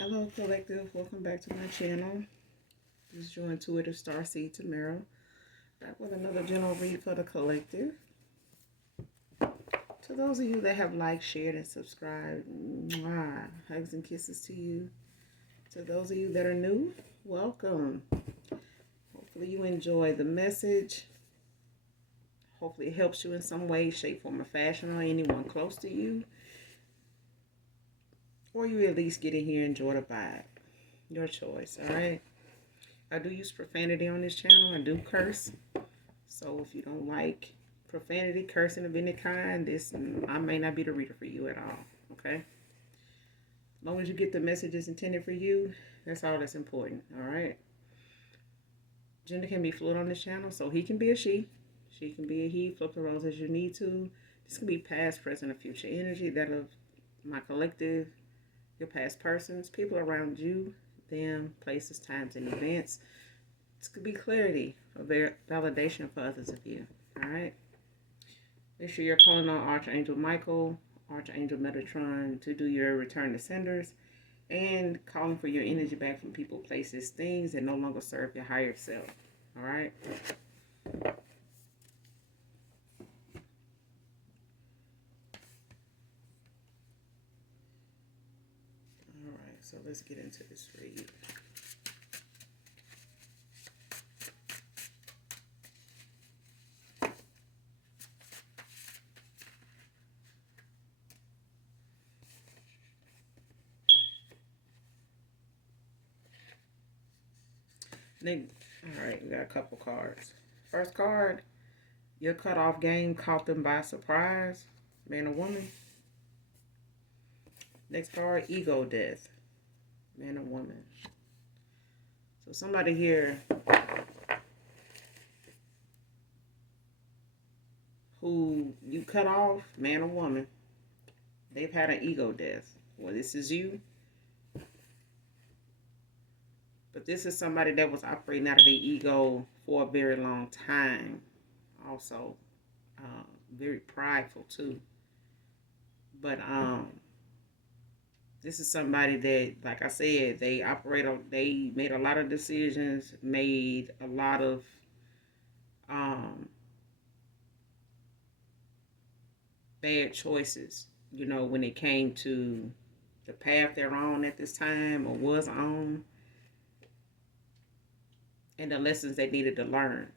Hello, collective. Welcome back to my channel. This is your intuitive starseed Tamara. Back with another general read for the collective. To those of you that have liked, shared, and subscribed, mwah, hugs and kisses to you. To those of you that are new, welcome. Hopefully you enjoy the message. Hopefully it helps you in some way, shape, form, or fashion, or anyone close to you. Or you at least get in here and enjoy the vibe. Your choice, alright? I do use profanity on this channel. I do curse. So if you don't like profanity, cursing of any kind, I may not be the reader for you at all. Okay? As long as you get the messages intended for you, that's all that's important. Alright? Gender can be fluid on this channel. So he can be a she. She can be a he. Flip the roles as you need to. This can be past, present, or future energy. That of my collective, your past persons, people around you, them, places, times, and events. This could be clarity or validation for others of you. All right. Make sure you're calling on Archangel Michael, Archangel Metatron to do your return to senders, and calling for your energy back from people, places, things that no longer serve your higher self. All right. All right. So let's get into this read. All right, we got a couple cards. First card, your cutoff game caught them by surprise, man or woman. Next card, ego death, man or woman. So somebody here who you cut off, man or woman, they've had an ego death. Well, this is you. But this is somebody that was operating out of the ego for a very long time. Also, very prideful too. But this is somebody that, like I said, they made a lot of decisions, made a lot of bad choices, when it came to the path they're on at this time or was on, and the lessons they needed to learn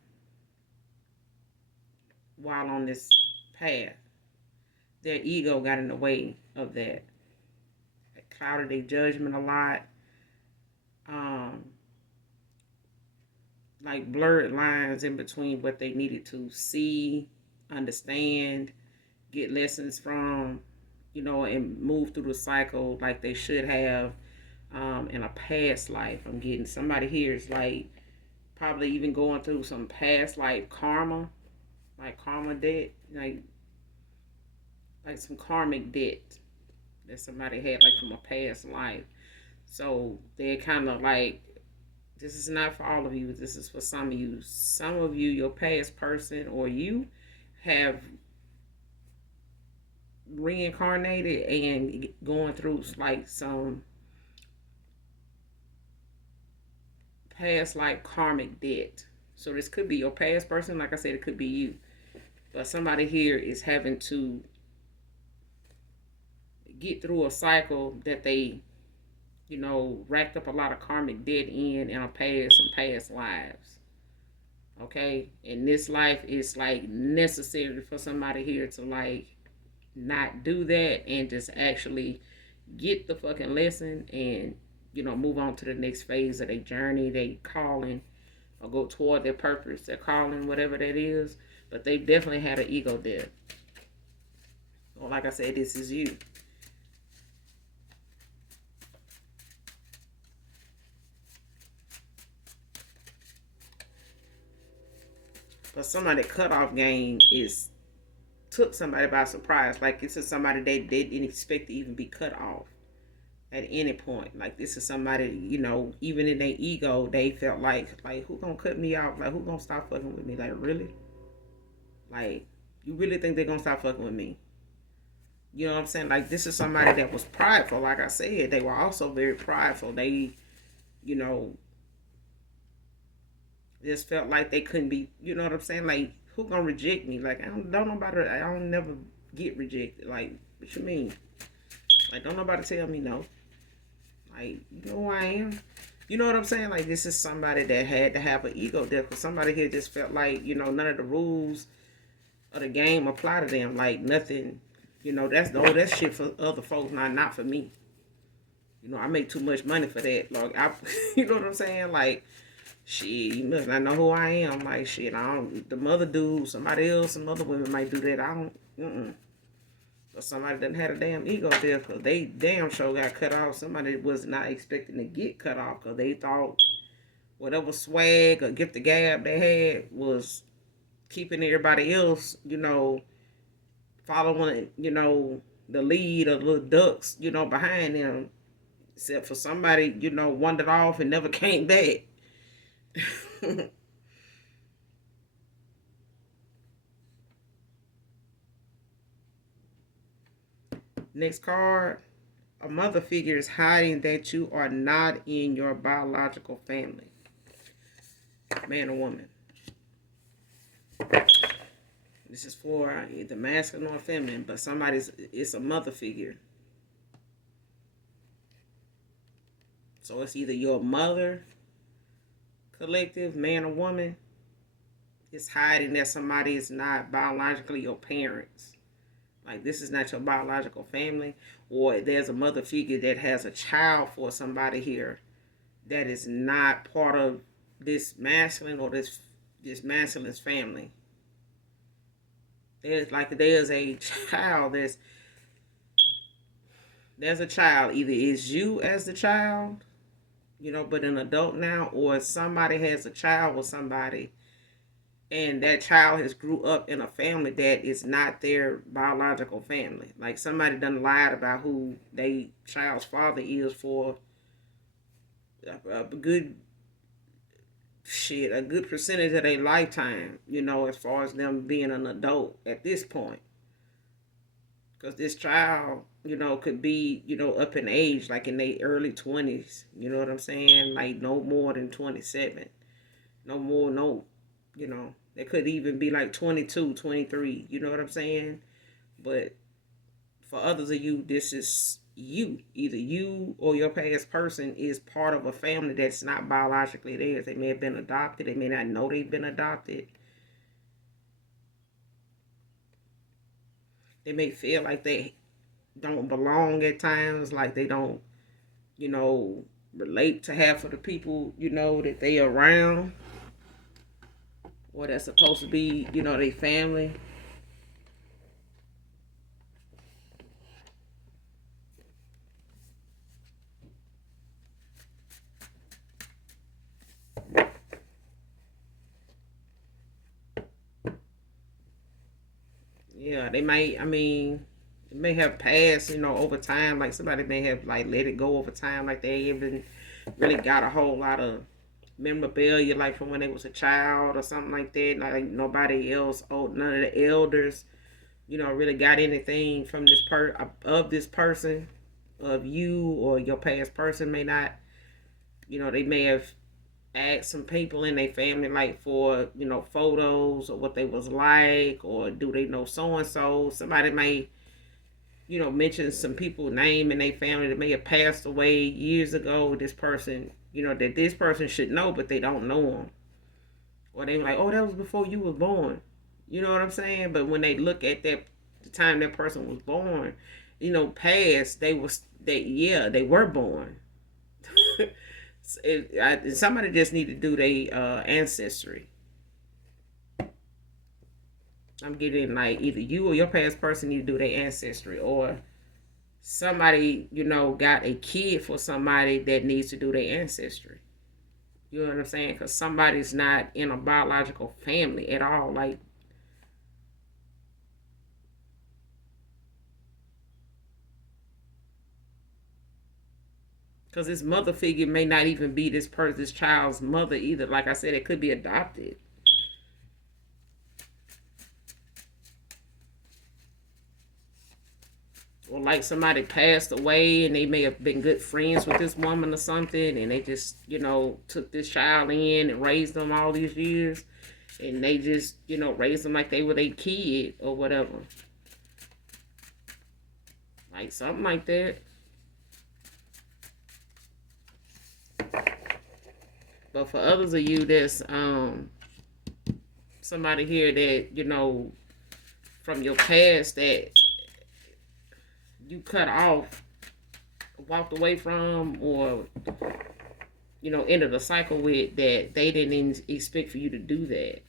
while on this path. Their ego got in the way of that. It clouded their judgment a lot. Like blurred lines in between what they needed to see, understand, get lessons from, and move through the cycle like they should have in a past life. I'm getting somebody here is like probably even going through some past life karma, like karma debt, like some karmic debt that somebody had like from a past life. So they're kind of like, this is not for all of you. This is for some of you. Some of you, your past person or you have reincarnated and going through like some past life karmic debt. So this could be your past person. Like I said, it could be you. But somebody here is having to get through a cycle that they, racked up a lot of karmic debt in some past lives. Okay? And this life is like necessary for somebody here to like not do that and just actually get the fucking lesson and, move on to the next phase of their journey, they calling, or go toward their purpose, their calling, whatever that is. But they've definitely had an ego death. Or like I said, this is you. But somebody cutoff game took somebody by surprise. Like this is somebody they didn't expect to even be cut off at any point. Like this is somebody, even in their ego, they felt like who gonna cut me off? Like who gonna stop fucking with me? Like really? Like you really think they're gonna stop fucking with me? You know what I'm saying? Like, this is somebody that was prideful. Like I said, they were also very prideful. They, you know, just felt like they couldn't be, you know what I'm saying? Like, who gonna reject me? Like, don't nobody, I don't never get rejected. Like, what you mean? Like, don't nobody tell me no. Like, you know who I am? You know what I'm saying? Like, this is somebody that had to have an ego there, because somebody here just felt like, none of the rules of the game apply to them. Like, nothing, that's shit for other folks, not for me. I make too much money for that. Like, you know what I'm saying? Like, shit, you must not know who I am. Like, shit, I don't, the mother dude, somebody else, some other women might do that. I don't, But somebody done had a damn ego there, because they damn sure got cut off. Somebody was not expecting to get cut off, because they thought whatever swag or gift the gab they had was keeping everybody else, following, the lead of little ducks, behind them. Except for somebody, wandered off and never came back. Next card. A mother figure is hiding that you are not in your biological family. Man or woman. This is for either masculine or feminine, but it's a mother figure. So it's either your mother, collective, man or woman, is hiding that somebody is not biologically your parents. Like, this is not your biological family. Or there's a mother figure that has a child for somebody here that is not part of this masculine or this masculine's family. There's a child. There's a child. Either it's you as the child, but an adult now, or somebody has a child with somebody, and that child has grew up in a family that is not their biological family. Like, somebody done lied about who they child's father is for a good percentage of their lifetime, as far as them being an adult at this point. Because this child, could be, up in age, like in their early 20s. You know what I'm saying? Like, no more than 27. No more, no, they could even be like 22, 23. You know what I'm saying? But for others of you, this is you. Either you or your past person is part of a family that's not biologically theirs. They may have been adopted. They may not know they've been adopted. They may feel like they don't belong at times, like they don't, relate to half of the people, that they around, or that's supposed to be, their family. Yeah, they might, it may have passed, over time. Like, somebody may have, like, let it go over time. Like, they even really got a whole lot of memorabilia, like, from when they was a child or something like that. Like, nobody else, none of the elders, really got anything from this person, of you or your past person may not, they may have asked some people in their family, like, for, photos or what they was like, or do they know so and so. Somebody may, mention some people name in their family that may have passed away years ago. This person, that this person should know, but they don't know them. Or they like, oh, that was before you was born. You know what I'm saying? But when they look at the time that person was born, past, they were born. Somebody just need to do their ancestry. I'm getting, like, either you or your past person need to do their ancestry, or somebody, got a kid for somebody that needs to do their ancestry. You know what I'm saying? Because somebody's not in a biological family at all. Like, because this mother figure may not even be this child's mother either. Like I said, it could be adopted. like somebody passed away and they may have been good friends with this woman or something, and they just, took this child in and raised them all these years, and they just, raised them like they were their kid or whatever. Like something like that. But for others of you, there's somebody here that, from your past that you cut off, walked away from, or ended a cycle with, that they didn't expect for you to do that.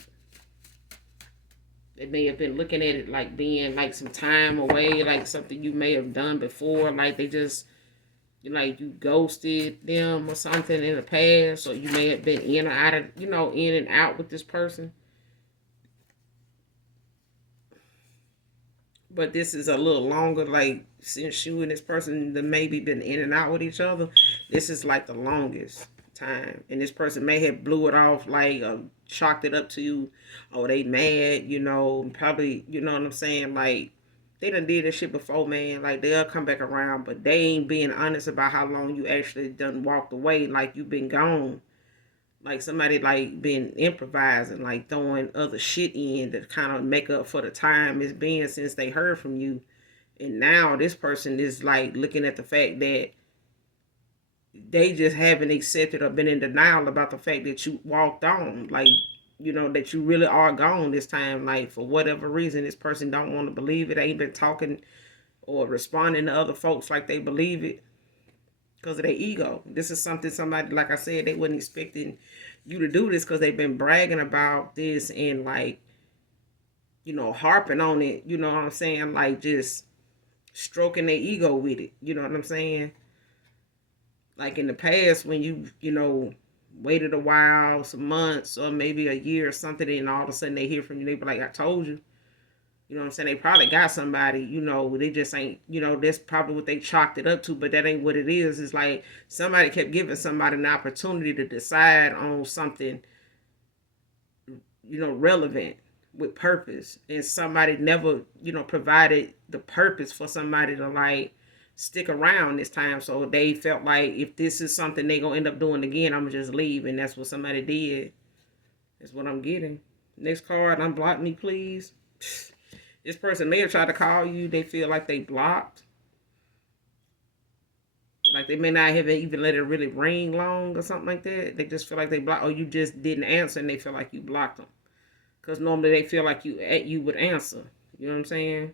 They may have been looking at it like being like some time away, like something you may have done before, like they just, like you ghosted them or something in the past, or you may have been in or out of, in and out with this person. But this is a little longer, like since you and this person that maybe been in and out with each other, this is like the longest time. And this person may have blew it off, like chalked it up to you, or they mad, probably, you know what I'm saying, like they done did this shit before, man. Like they'll come back around, but they ain't being honest about how long you actually done walked away, like you been gone. Like somebody like been improvising, like throwing other shit in to kind of make up for the time it's been since they heard from you. And now this person is like looking at the fact that they just haven't accepted or been in denial about the fact that you walked on. Like, that you really are gone this time. Like for whatever reason, this person don't want to believe it. They ain't been talking or responding to other folks like they believe it because of their ego. This is something somebody, like I said, they wasn't expecting you to do this because they've been bragging about this and like, harping on it, you know what I'm saying? Like just stroking their ego with it, you know what I'm saying? Like in the past when you waited a while, some months or maybe a year or something, and all of a sudden they hear from you, they be like, I told you. You know what I'm saying? They probably got somebody, they just ain't, that's probably what they chalked it up to, but that ain't what it is. It's like somebody kept giving somebody an opportunity to decide on something, relevant with purpose. And somebody never, provided the purpose for somebody to like stick around this time. So they felt like if this is something they gonna end up doing again, I'm gonna just leave. And that's what somebody did. That's what I'm getting. Next card, unblock me, please. This person may have tried to call you. They feel like they blocked. Like they may not have even let it really ring long or something like that. They just feel like they blocked, or you just didn't answer and they feel like you blocked them. Because normally they feel like you would answer. You know what I'm saying?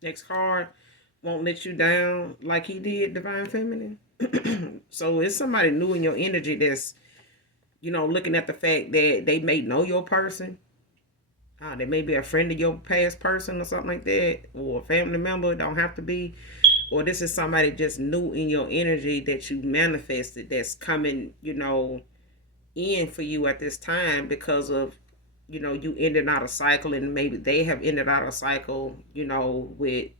Next card, won't let you down like he did, Divine Feminine. So it's somebody new in your energy that's, looking at the fact that they may know your person. They may be a friend of your past person or something like that, or a family member. Don't have to be. Or this is somebody just new in your energy that you manifested that's coming, in for you at this time because of, you ended out a cycle, and maybe they have ended out a cycle, with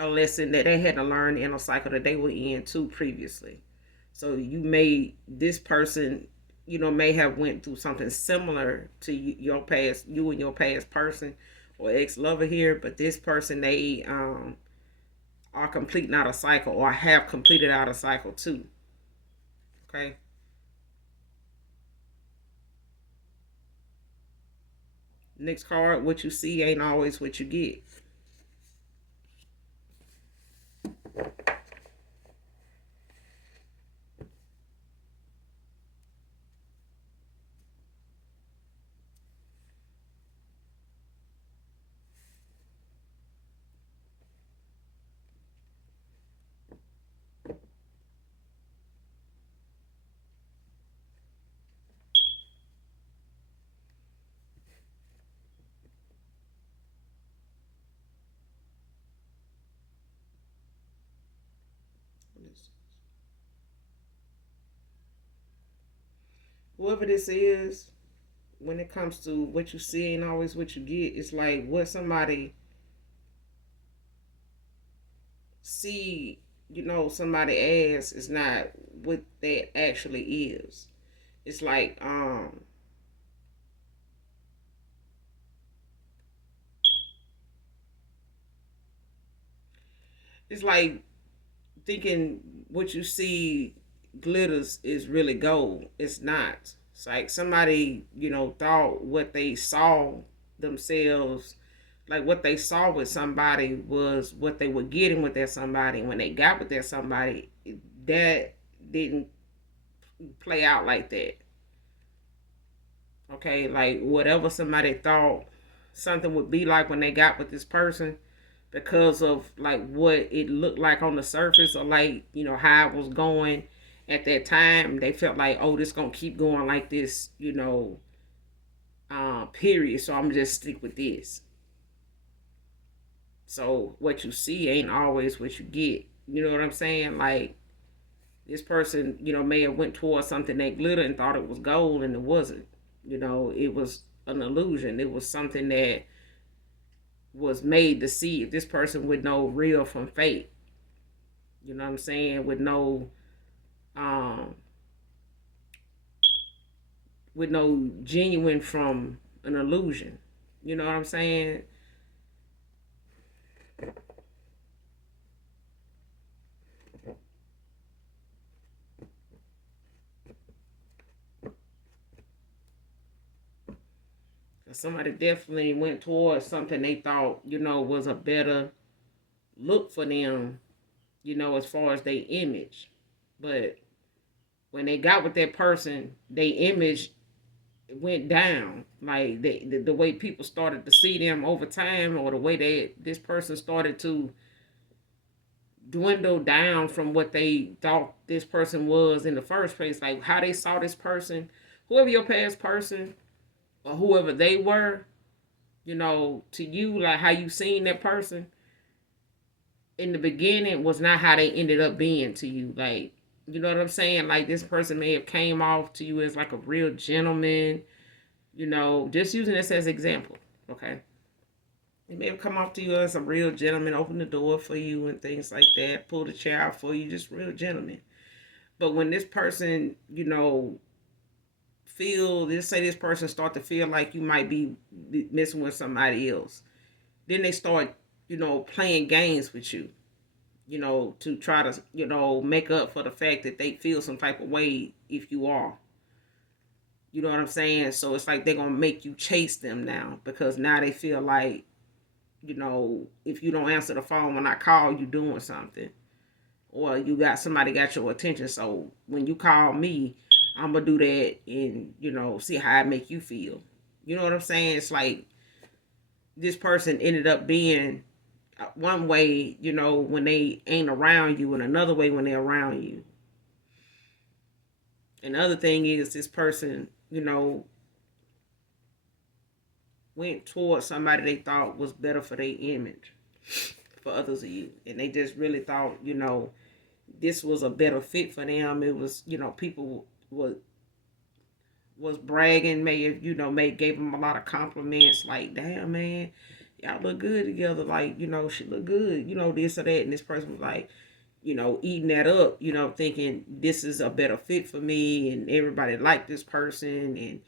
a lesson that they had to learn in a cycle that they were in too previously. So this person, may have went through something similar to your past, you and your past person or ex-lover here, but this person, they are completing out a cycle or have completed out a cycle too. Okay. Next card, what you see ain't always what you get. Whoever this is, when it comes to what you see and always what you get, it's like what somebody see, somebody as is not what that actually is. It's like it's like thinking what you see glitters is really gold. It's not. It's like somebody, thought what they saw themselves, like what they saw with somebody was what they were getting with that somebody. And when they got with that somebody, that didn't play out like that. Okay, like whatever somebody thought something would be like when they got with this person, because of like what it looked like on the surface, or like how it was going at that time, they felt like, oh, this gonna keep going like this, period, so I'm just stick with this. So what you see ain't always what you get. You know what I'm saying? Like this person, may have went towards something that glittered and thought it was gold, and it wasn't. It was an illusion. It was something that was made to see if this person would know real from fake. You know what I'm saying? Um with no genuine from an illusion. You know what I'm saying? Somebody definitely went towards something they thought, was a better look for them, as far as their image. But when they got with that person, their image went down. Like the way people started to see them over time, or the way that this person started to dwindle down from what they thought this person was in the first place. Like how they saw this person, whoever your past person or whoever they were, to you, like how you seen that person in the beginning was not how they ended up being to you. Like, you know what I'm saying? Like this person may have came off to you as like a real gentleman, just using this as example. Okay. They may have come off to you as a real gentleman, open the door for you and things like that, pull the chair out for you, just real gentleman. But when this person, say this person start to feel like you might be messing with somebody else, then they start, playing games with you, to try to, make up for the fact that they feel some type of way if you are. You know what I'm saying? So it's like they're going to make you chase them now, because now they feel like, if you don't answer the phone when I call, you doing something. Or you got somebody got your attention. So when you call me, I'm going to do that and, see how I make you feel. You know what I'm saying? It's like this person ended up being one way, when they ain't around you, and another way when they're around you. And the other thing is this person, went towards somebody they thought was better for their image, for others of you. And they just really thought, this was a better fit for them. It was, people was bragging, may have, may gave them a lot of compliments, like, damn man, y'all look good together, like, she look good, this or that. And this person was like, eating that up, thinking this is a better fit for me, and everybody liked this person, and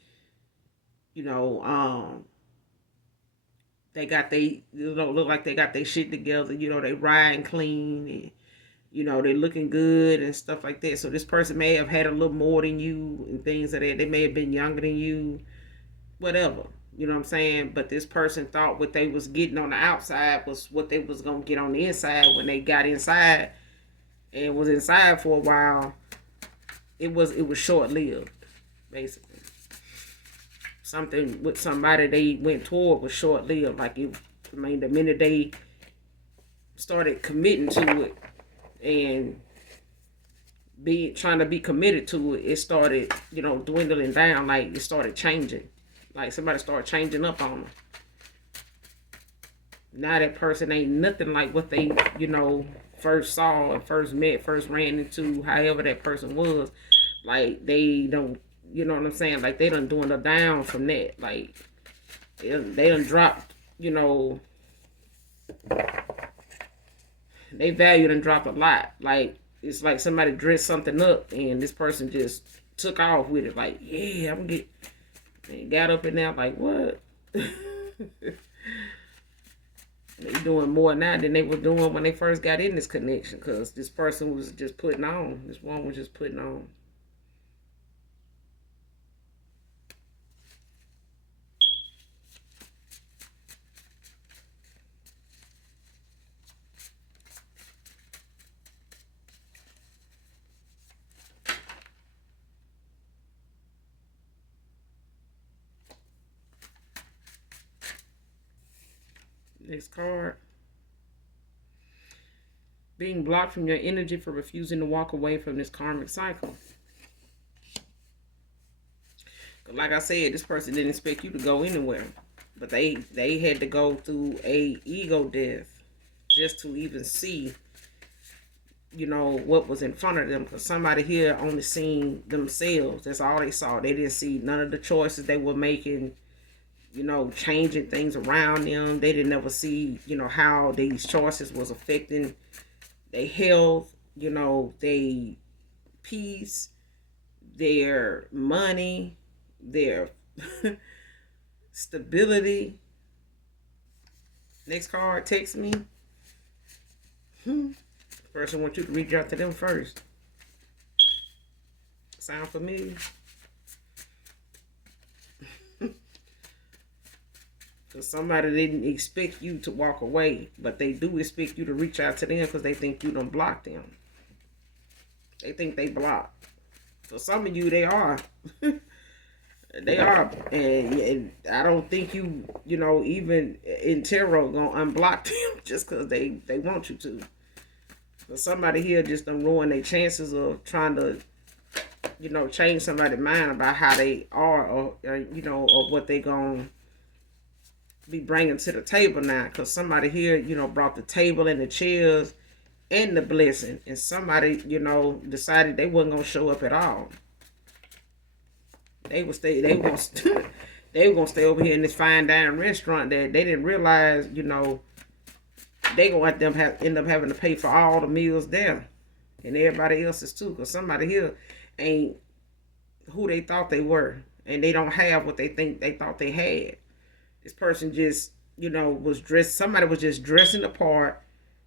they got they look like they got their shit together, they riding clean, and they looking good and stuff like that. So this person may have had a little more than you and things like that. They may have been younger than you, whatever. You know what I'm saying? But this person thought what they was getting on the outside was what they was gonna get on the inside. When they got inside and was inside for a while, it was short lived, basically. Something with somebody they went toward was short lived. Like the minute they started committing to it and trying to be committed to it, it started, dwindling down. Like it started changing. Like somebody started changing up on them. Now that person ain't nothing like what they, first saw and first met, first ran into, however that person was. Like they don't, you know what I'm saying? Like they done doing a down from that. Like they done dropped, they value done dropped a lot. Like it's like somebody dressed something up and this person just took off with it. Like, yeah, I'm gonna get. And got up in there like, what? They doing more now than they were doing when they first got in this connection, because this person was just putting on. This one was just putting on. Next card. Being blocked from your energy for refusing to walk away from this karmic cycle. Like I said, this person didn't expect you to go anywhere. But they had to go through a ego death just to even see, what was in front of them. Because somebody here only seen themselves. That's all they saw. They didn't see none of the choices they were making, changing things around them. They didn't ever see, how these choices was affecting their health, their peace, their money, their stability. Next card, text me. First, I want you to reach out to them first. Sound familiar? Because somebody didn't expect you to walk away, but they do expect you to reach out to them because they think you done blocked them. They think they blocked. For some of you, they are. They are. And I don't think you, even in tarot, gonna unblock them just because they want you to. But somebody here just done ruin their chances of trying to, change somebody's mind about how they are, or or what they gonna be bringing to the table now. Because somebody here, brought the table and the chairs and the blessing, and somebody, decided they wasn't gonna show up at all. They would stay. They were gonna stay over here in this fine dining restaurant that they didn't realize, they gonna let them end up having to pay for all the meals there, and everybody else's too. Because somebody here ain't who they thought they were, and they don't have what they think they thought they had. This person just, was dressed. Somebody was just dressing the part,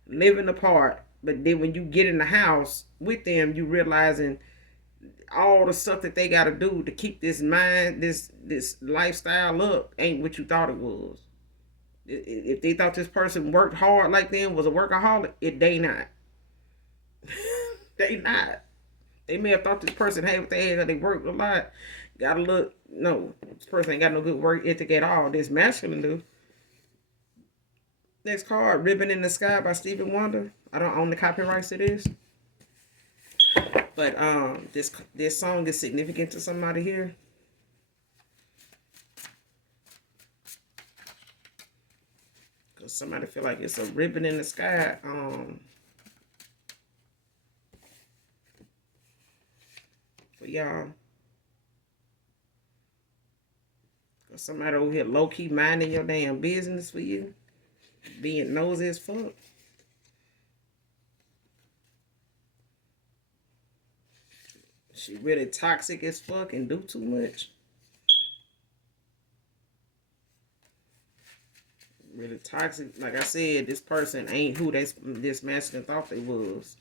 living the part. But then when you get in the house with them, you realizing all the stuff that they got to do to keep this mind, this lifestyle up, ain't what you thought it was. If they thought this person worked hard like them, was a workaholic, they not. They not. They may have thought this person had what they had, they worked a lot. Gotta look, no, this person ain't got no good work ethic at all. This masculine do. Next card, Ribbon in the Sky by Stevie Wonder. I don't own the copyrights to this. But this song is significant to somebody here. Because somebody feel like it's a ribbon in the sky. For y'all. Because somebody over here low-key minding your damn business for you. Being nosy as fuck. She really toxic as fuck and do too much. Really toxic. Like I said, this person ain't who this masculine thought they was.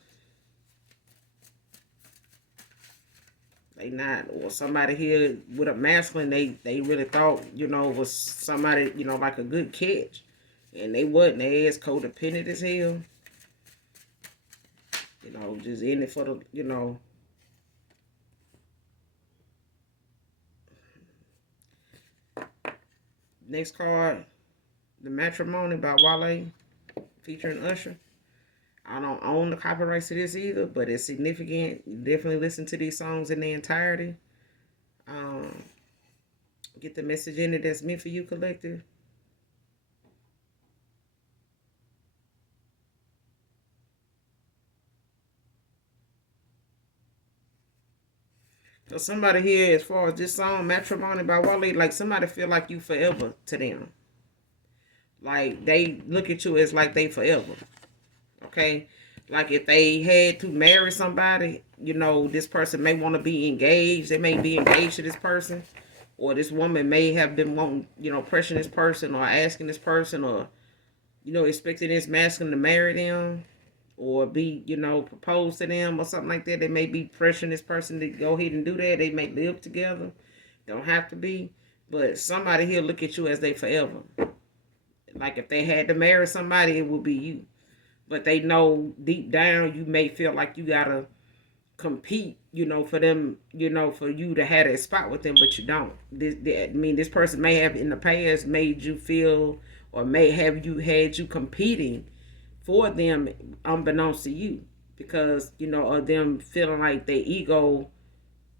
They not. Or somebody here with a masculine, they really thought, was somebody, like a good catch. And they wasn't. They ass codependent as hell. Just in it for the, Next card, The Matrimony by Wale, featuring Usher. I don't own the copyrights to this either, but it's significant. You definitely listen to these songs in their entirety. Get the message in it that's meant for you, collective. So somebody here, as far as this song, Matrimony by Wale, like somebody feel like you forever to them. Like they look at you as like they forever. Okay? Like if they had to marry somebody, you know, this person may want to be engaged. They may be engaged to this person, or this woman may have been wanting, you know, pressuring this person or asking this person or, you know, expecting this masculine to marry them or be, you know, propose to them or something like that. They may be pressuring this person to go ahead and do that. They may live together. Don't have to be. But somebody here look at you as they forever. Like if they had to marry somebody, it would be you. But they know deep down you may feel like you gotta compete, you know, for them, you know, for you to have that spot with them, but you don't. This person may have in the past made you feel, or may have you had you competing for them, unbeknownst to you, because you know of them feeling like their ego,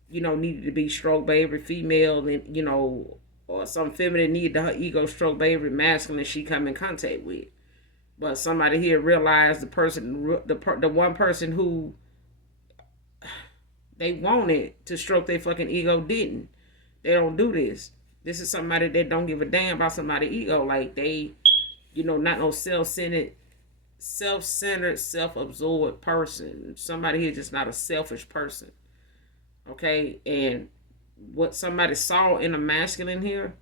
you know, needed to be stroked by every female, and you know, or some feminine needed her ego stroked by every masculine she come in contact with. But somebody here realized the one person who they wanted to stroke their fucking ego didn't. They don't do this. This is somebody that don't give a damn about somebody's ego. Like they, you know, not no self-centered, self-absorbed person. Somebody here just not a selfish person. Okay, and what somebody saw in a masculine here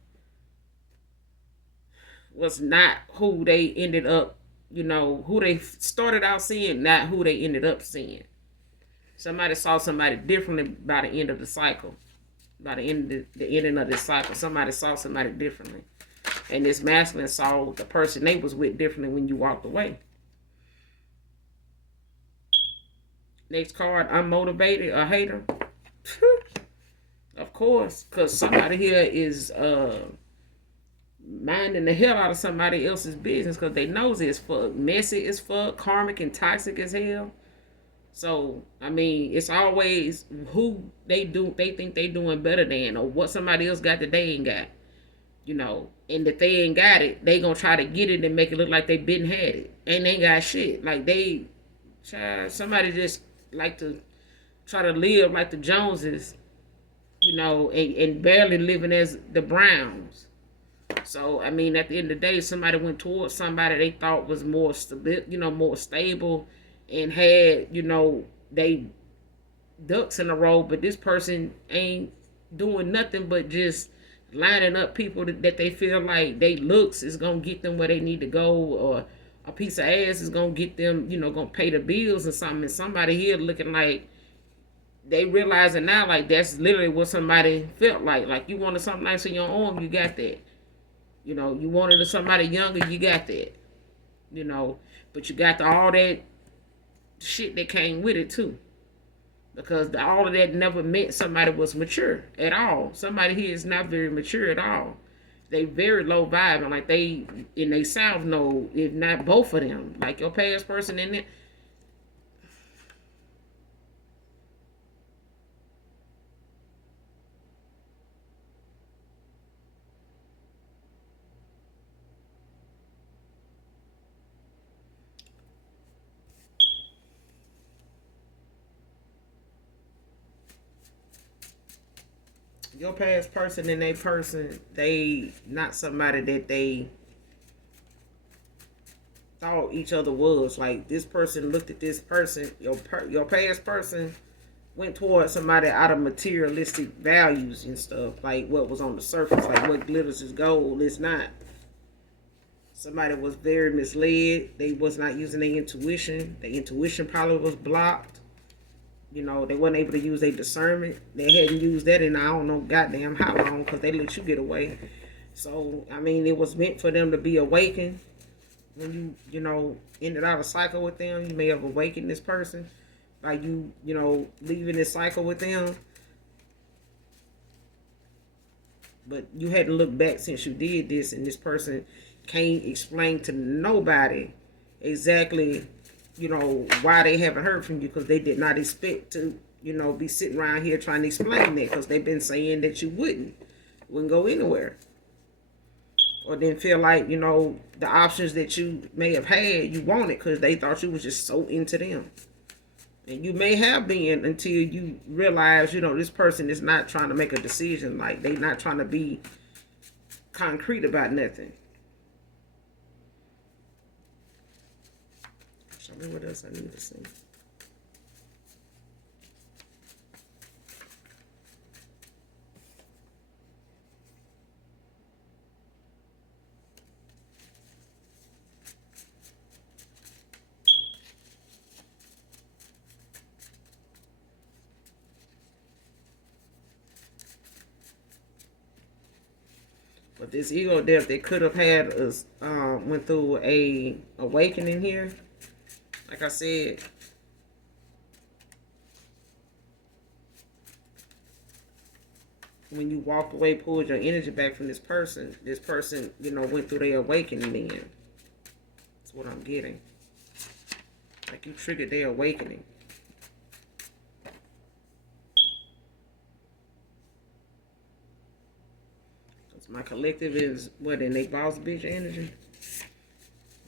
was not who they ended up, you know, who they started out seeing, not who they ended up seeing. Somebody saw somebody differently by the end of the cycle. By the ending of this cycle, somebody saw somebody differently. And this masculine saw the person they was with differently when you walked away. Next card, unmotivated, a hater. Of course, because somebody here is minding the hell out of somebody else's business because they nosy as fuck, messy as fuck, karmic and toxic as hell. So, I mean, it's always who they think they doing better than, or what somebody else got that they ain't got. You know, and if they ain't got it, they gonna try to get it and make it look like they been had it. And they ain't got shit. Like somebody just like to try to live like the Joneses, you know, and barely living as the Browns. So, I mean, at the end of the day, somebody went towards somebody they thought was more stable, you know, more stable, and had, you know, they ducks in a row, but this person ain't doing nothing but just lining up people that they feel like they looks is gonna get them where they need to go, or a piece of ass is gonna get them, you know, gonna pay the bills or something. And somebody here looking like they realizing now like that's literally what somebody felt like. Like you wanted something nice in your arm, you got that. You know, you wanted somebody younger, you got that. You know, but you got all that shit that came with it too, because all of that never meant somebody was mature at all. Somebody here is not very mature at all. They very low vibe, and like they in they south know, if not both of them, like your past person in it. Your past person and they person, they not somebody that they thought each other was. Like this person looked at this person, your past person went towards somebody out of materialistic values and stuff, like what was on the surface, like what glitters is gold is not. Somebody was very misled. They was not using their intuition. Their intuition probably was blocked. You know, they wasn't able to use their discernment. They hadn't used that in I don't know goddamn how long, because they let you get away. So, I mean, it was meant for them to be awakened. When you know, ended out a cycle with them, you may have awakened this person by you know, leaving this cycle with them. But you hadn't looked back since you did this, and this person can't explain to nobody exactly, you know, why they haven't heard from you, because they did not expect to, you know, be sitting around here trying to explain that, because they've been saying that you wouldn't go anywhere. Or didn't feel like, you know, the options that you may have had, you wanted, because they thought you was just so into them. And you may have been, until you realize, you know, this person is not trying to make a decision. Like, they not trying to be concrete about nothing. So me what else I need to see. But this ego death that could have had us went through a awakening here. Like I said, when you walked away, pulled your energy back from this person, you know, went through their awakening then. That's what I'm getting. Like you triggered their awakening. My collective is what in they boss bitch energy,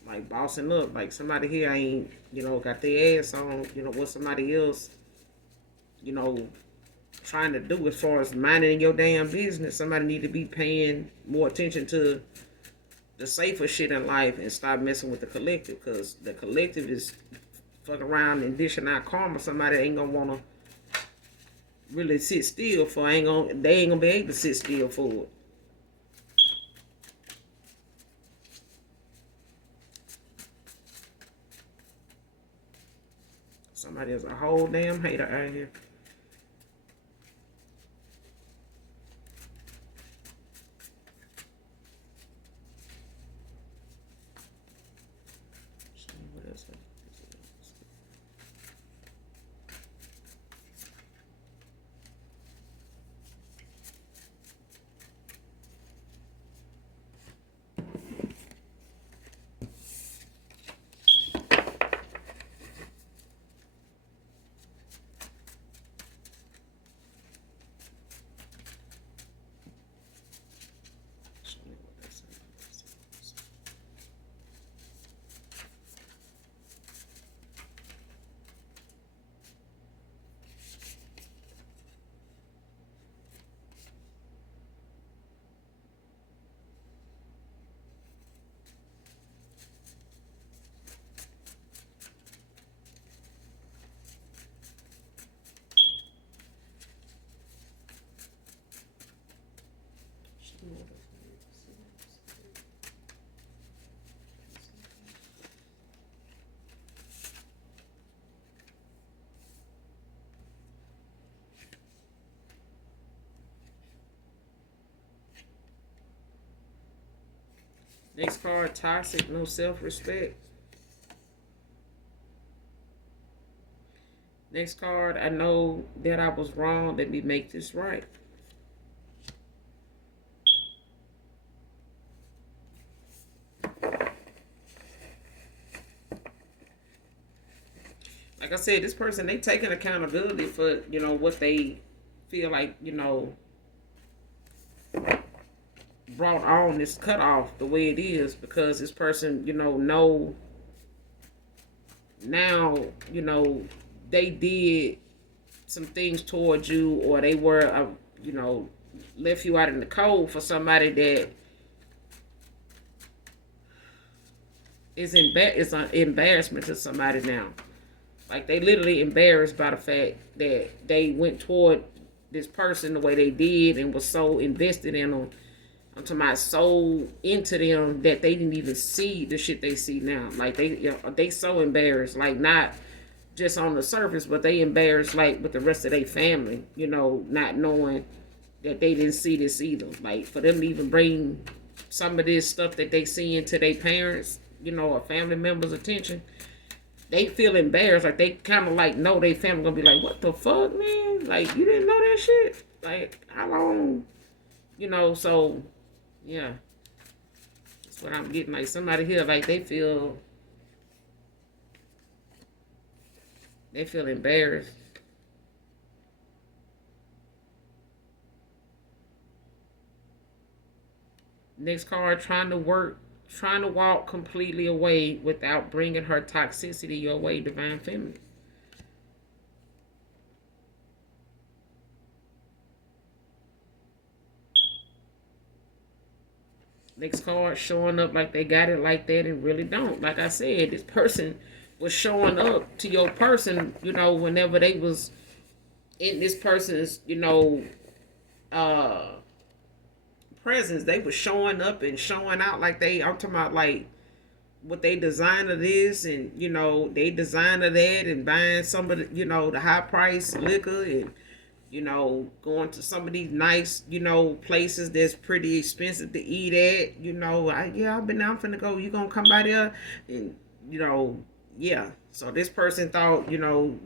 like bossing up. Like somebody here ain't, you know, got their ass on, you know, what somebody else, you know, trying to do as far as minding your damn business. Somebody need to be paying more attention to the safer shit in life and stop messing with the collective, because the collective is fuck around and dishing out karma. Somebody ain't gonna wanna really sit still for. They ain't gonna be able to sit still for it. Somebody is a whole damn hater out here. What else? Next card, toxic, no self-respect. Next card, I know that I was wrong. Let me make this right. Like I said, this person, they taking accountability for, you know, what they feel like, you know, brought on this cutoff the way it is, because this person, you know now, you know, they did some things towards you, or they were, you know, left you out in the cold for somebody that is an embarrassment to somebody now. Like they literally embarrassed by the fact that they went toward this person the way they did and was so invested in them, to my soul into them, that they didn't even see the shit they see now. Like they so embarrassed, like not just on the surface, but they embarrassed like with the rest of their family, you know, not knowing that they didn't see this either. Like for them to even bring some of this stuff that they see into their parents, you know, or family members' attention, they feel embarrassed. Like they kind of like know their family gonna be like, what the fuck, man? Like you didn't know that shit? Like how long? You know, so yeah, that's what I'm getting. Like somebody here, like they feel embarrassed. Next card, trying to walk completely away without bringing her toxicity your way, divine feminine. Next card, showing up like they got it like that and really don't. Like I said, this person was showing up to your person, whenever they was in this person's, uh presence, they was showing up and showing out like I'm talking about like what they designer this and they designer that and buying some of the the high price liquor and going to some of these nice places that's pretty expensive to eat at. I've been out, I'm finna go, you gonna come by there? And yeah, so this person thought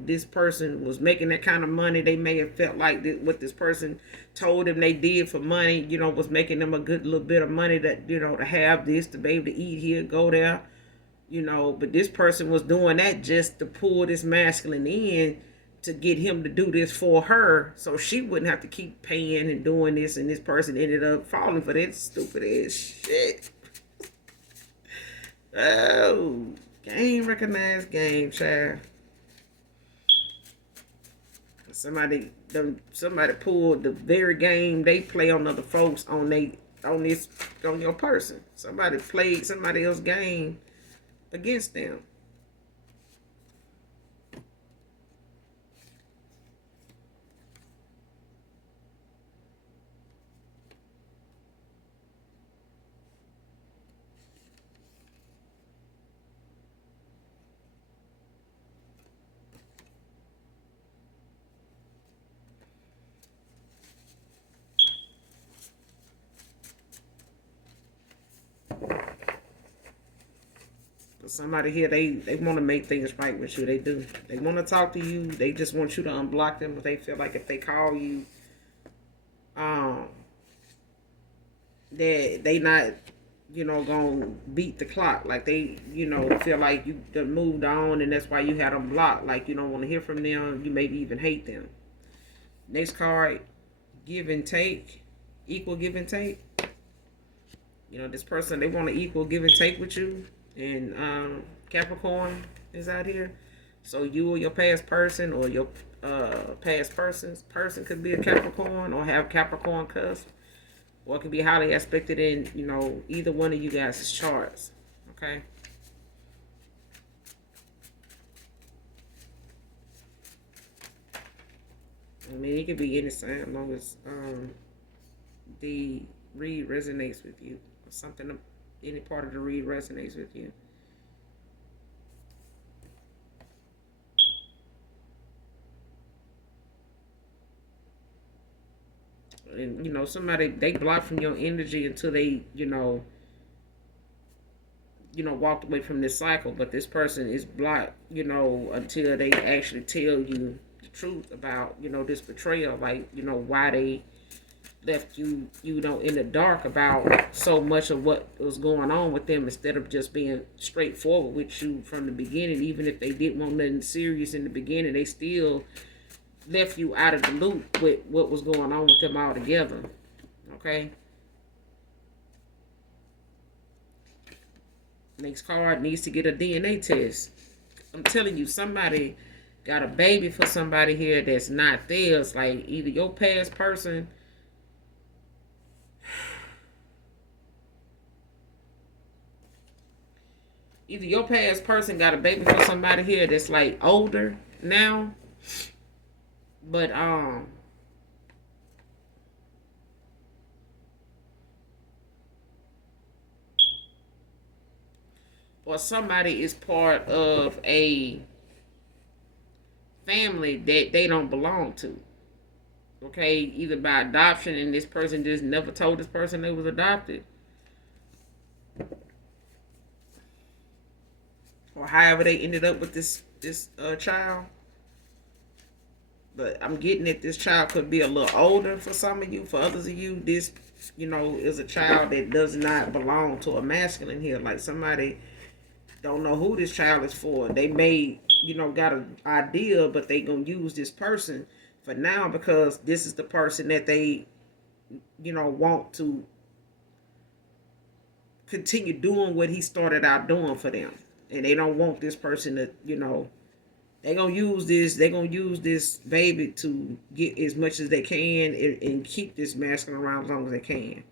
this person was making that kind of money. They may have felt like what this person told them they did for money was making them a good little bit of money, that to have this, to be able to eat here, go there. But this person was doing that just to pull this masculine in, to get him to do this for her, so she wouldn't have to keep paying and doing this. And this person ended up falling for that stupid ass shit. Oh, game recognized game, child. Somebody pulled the very game they play on other folks on your person. Somebody played somebody else's game against them. Somebody here, they want to make things right with you. They do. They want to talk to you. They just want you to unblock them. But they feel like if they call you, they not, gonna beat the clock. Like they, feel like you done moved on, and that's why you had them blocked. Like you don't want to hear from them. You maybe even hate them. Next card, give and take, equal give and take. This person, they want to equal give and take with you. And Capricorn is out here. So you or your past person, or your past person could be a Capricorn or have Capricorn cusp, or it could be highly aspected in either one of you guys' charts. Okay. I mean, it could be any sign as long as the read resonates with you, or something. Any part of the read resonates with you. And somebody, they block from your energy until they walked away from this cycle. But this person is blocked until they actually tell you the truth about this betrayal, like why they left you in the dark about so much of what was going on with them, instead of just being straightforward with you from the beginning. Even if they didn't want nothing serious in the beginning, they still left you out of the loop with what was going on with them altogether. Okay. Next card needs to get a DNA test. I'm telling you, somebody got a baby for somebody here that's not theirs. Like either your past person, got a baby for somebody here that's like older now, but or somebody is part of a family that they don't belong to. Okay, either by adoption, and this person just never told this person they was adopted, or however they ended up with this child. But I'm getting that this child could be a little older for some of you. For others of you, this is a child that does not belong to a masculine here. Like somebody don't know who this child is for. They may got an idea, but they gonna use this person for now because this is the person that they want to continue doing what he started out doing for them. And they don't want this person to they're gonna use this baby to get as much as they can, and keep this masculine around as long as they can.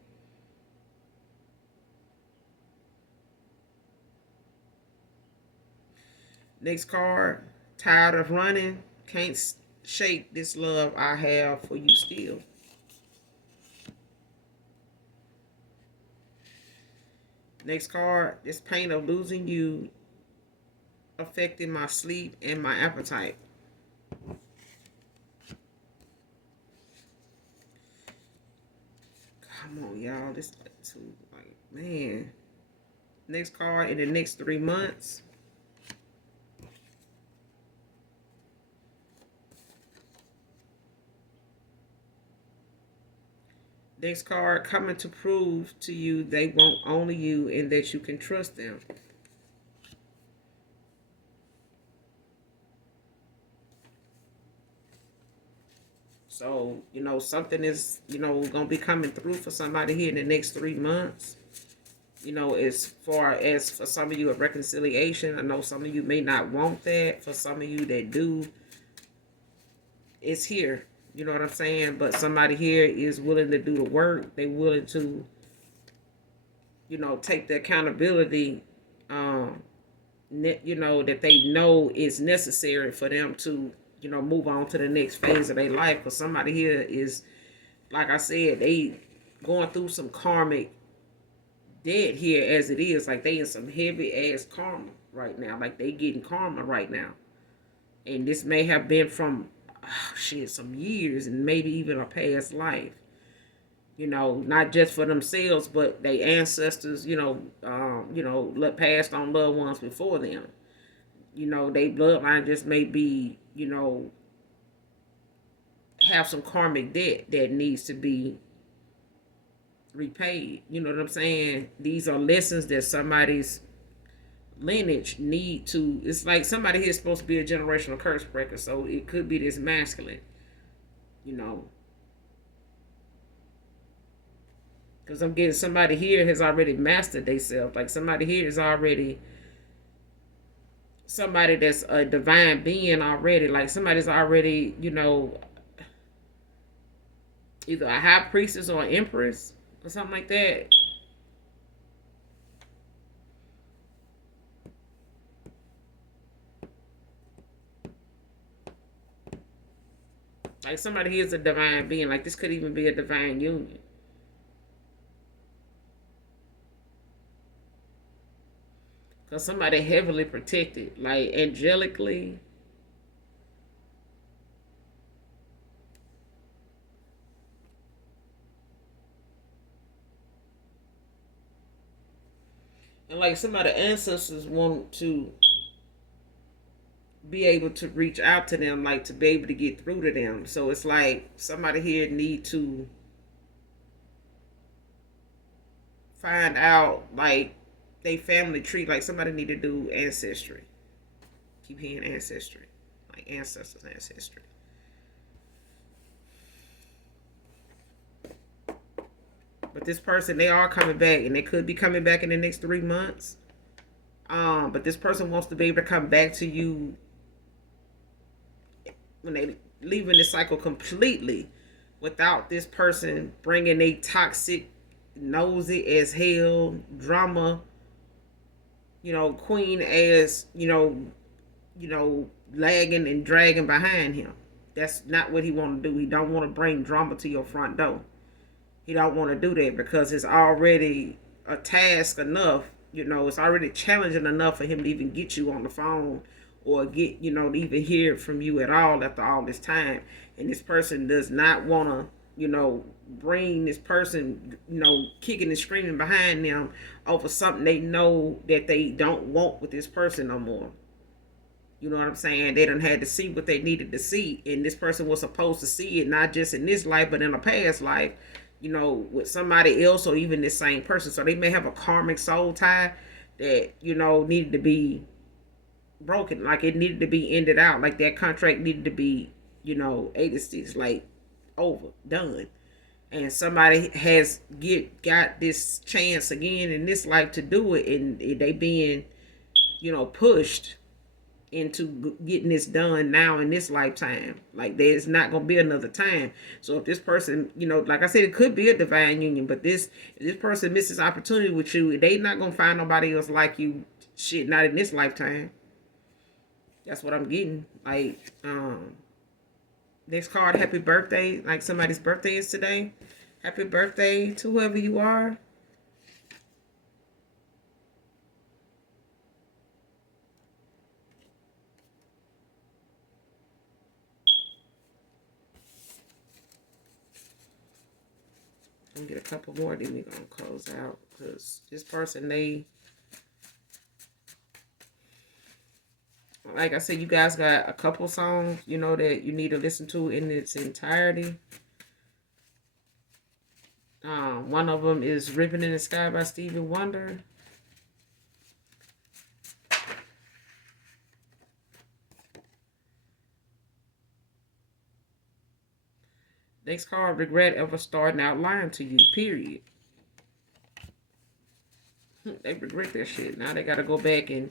Next card, tired of running, can't shake this love I have for you still. Next card, this pain of losing you affecting my sleep and my appetite. Come on, y'all. This like too, like, man. Next card, in the next 3 months. Next card, coming to prove to you they won't own you and that you can trust them. So, something is, going to be coming through for somebody here in the next 3 months. As far as for some of you, a reconciliation. I know some of you may not want that. For some of you that do, it's here. You know what I'm saying? But somebody here is willing to do the work. They're willing to, take the accountability, that they know is necessary for them to, move on to the next phase of their life. Because somebody here is, like I said, they going through some karmic debt here as it is. Like they in some heavy ass karma right now. Like they getting karma right now. And this may have been from, some years and maybe even a past life. Not just for themselves, but their ancestors, passed on loved ones before them. They bloodline just may be, have some karmic debt that needs to be repaid. You know what I'm saying? These are lessons that somebody's lineage need to. It's like somebody here is supposed to be a generational curse breaker, so it could be this masculine, because I'm getting somebody here has already mastered themselves. Like somebody here is already somebody that's a divine being already. Like somebody's already, either a high priestess or an empress or something like that. Like somebody here is a divine being. Like this could even be a divine union. Because somebody heavily protected, like angelically. And like somebody ancestors want to be able to reach out to them, like to be able to get through to them. So it's like somebody here need to find out like they family tree. Like somebody need to do ancestry. Keep hearing ancestry, like ancestors ancestry. But this person, they are coming back, and they could be coming back in the next 3 months. But this person wants to be able to come back to you when they leaving this cycle completely, without this person bringing a toxic, nosy as hell, drama, queen as, lagging and dragging behind him. That's not what he want to do. He don't want to bring drama to your front door. He don't want to do that because it's already a task enough. It's already challenging enough for him to even get you on the phone or get, to even hear from you at all after all this time. And this person does not want to, bring this person, kicking and screaming behind them over something they know that they don't want with this person no more. You know what I'm saying? They done had to see what they needed to see. And this person was supposed to see it, not just in this life, but in a past life, with somebody else or even this same person. So they may have a karmic soul tie that, needed to be broken. Like it needed to be ended out. Like that contract needed to be, 86, like over, done. And somebody has got this chance again in this life to do it, and they being, pushed into getting this done now in this lifetime. Like there's not gonna be another time. So if this person, like I said, it could be a divine union, but if this person misses opportunity with you, they not gonna find nobody else like you. Shit, not in this lifetime. That's what I'm getting. Like, next card, happy birthday. Like somebody's birthday is today. Happy birthday to whoever you are. I'm gonna get a couple more, then we're gonna close out. Because this person, they, like I said, you guys got a couple songs, you know, that you need to listen to in its entirety. One of them is Ribbon in the Sky by Stevie Wonder. Next card, regret ever starting out lying to you, period. They regret that shit. Now they got to go back and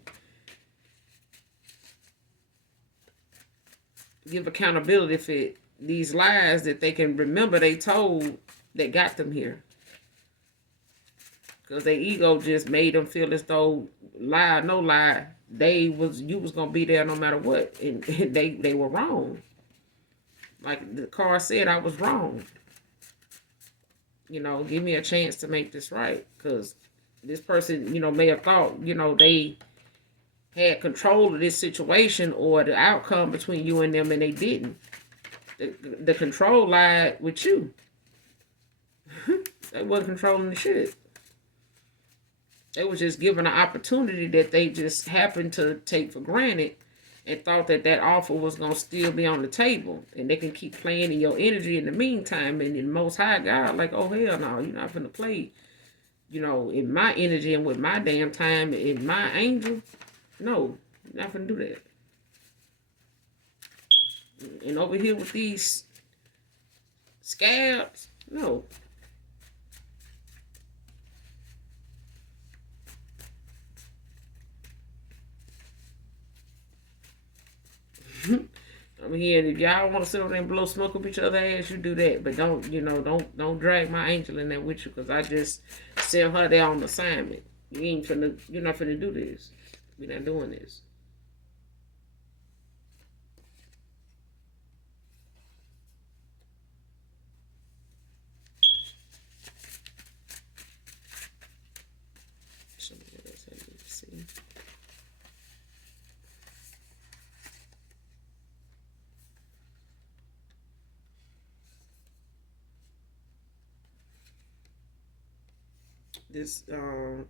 give accountability for these lies that they can remember they told that got them here. Because their ego just made them feel as though, lie, no lie, you was gonna be there no matter what, and they were wrong. Like the card said, I was wrong. You know, give me a chance to make this right, because this person, you know, may have thought, you know, they had control of this situation or the outcome between you and them, and they didn't. The control lied with you. They wasn't controlling the shit. They was just given an opportunity that they just happened to take for granted and thought that that offer was going to still be on the table. And they can keep playing in your energy in the meantime. And the Most High God, like, oh, hell no, you're not going to play, you know, in my energy and with my damn time, in my angel. No, you're not going to do that. And over here with these scabs, no. I'm here. If y'all want to sit over there and blow smoke up each other's ass, you do that. But don't, you know, don't drag my angel in there with you, because I just sent her there on assignment. You're not finna do this. We're not doing this. Somebody else I need to see. This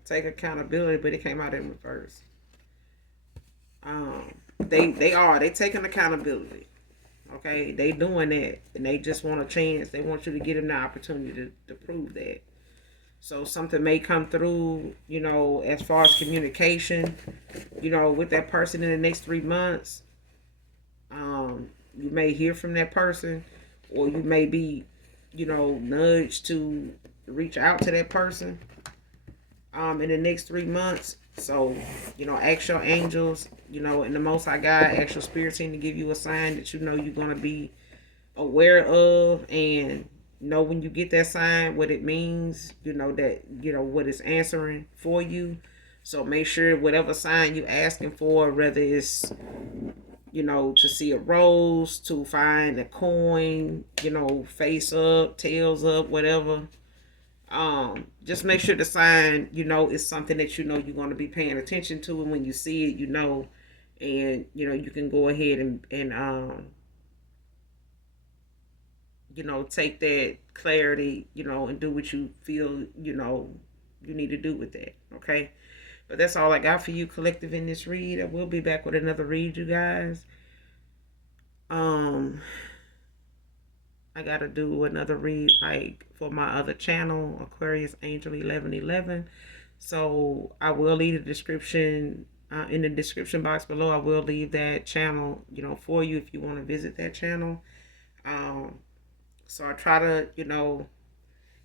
take accountability, but it came out in reverse. They taking accountability. Okay, they doing that, and they just want a chance. They want you to give them the opportunity to prove that. So something may come through, you know, as far as communication, you know, with that person in the next 3 months. You may hear from that person, or you may be, you know, nudged to reach out to that person in the next 3 months. So, you know, ask your angels, you know, and the Most High God, ask your spirit team to give you a sign that you know you're going to be aware of, and know when you get that sign what it means, you know, that, you know, what it's answering for you. So make sure whatever sign you asking for, whether it's, you know, to see a rose, to find a coin, you know, face up, tails up, whatever. Just make sure the sign, you know, is something that you know you're going to be paying attention to, and when you see it, you know, and you know you can go ahead and you know, take that clarity, you know, and do what you feel, you know, you need to do with that. Okay. But that's all I got for you, collective, in this read. I will be back with another read, you guys. Um, I gotta do another read like for my other channel, Aquarius Angel 1111. So I will leave the description in the description box below. I will leave that channel, you know, for you if you want to visit that channel. So I try to, you know,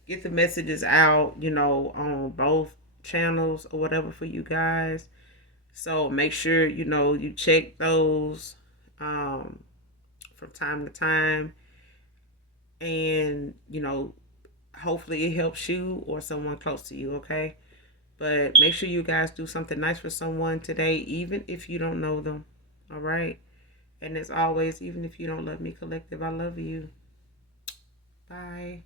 get the messages out, you know, on both channels or whatever for you guys. So make sure, you know, you check those from time to time. And, you know, hopefully it helps you or someone close to you, okay? But make sure you guys do something nice for someone today, even if you don't know them. All right. And as always, even if you don't love me, collective, I love you. Bye.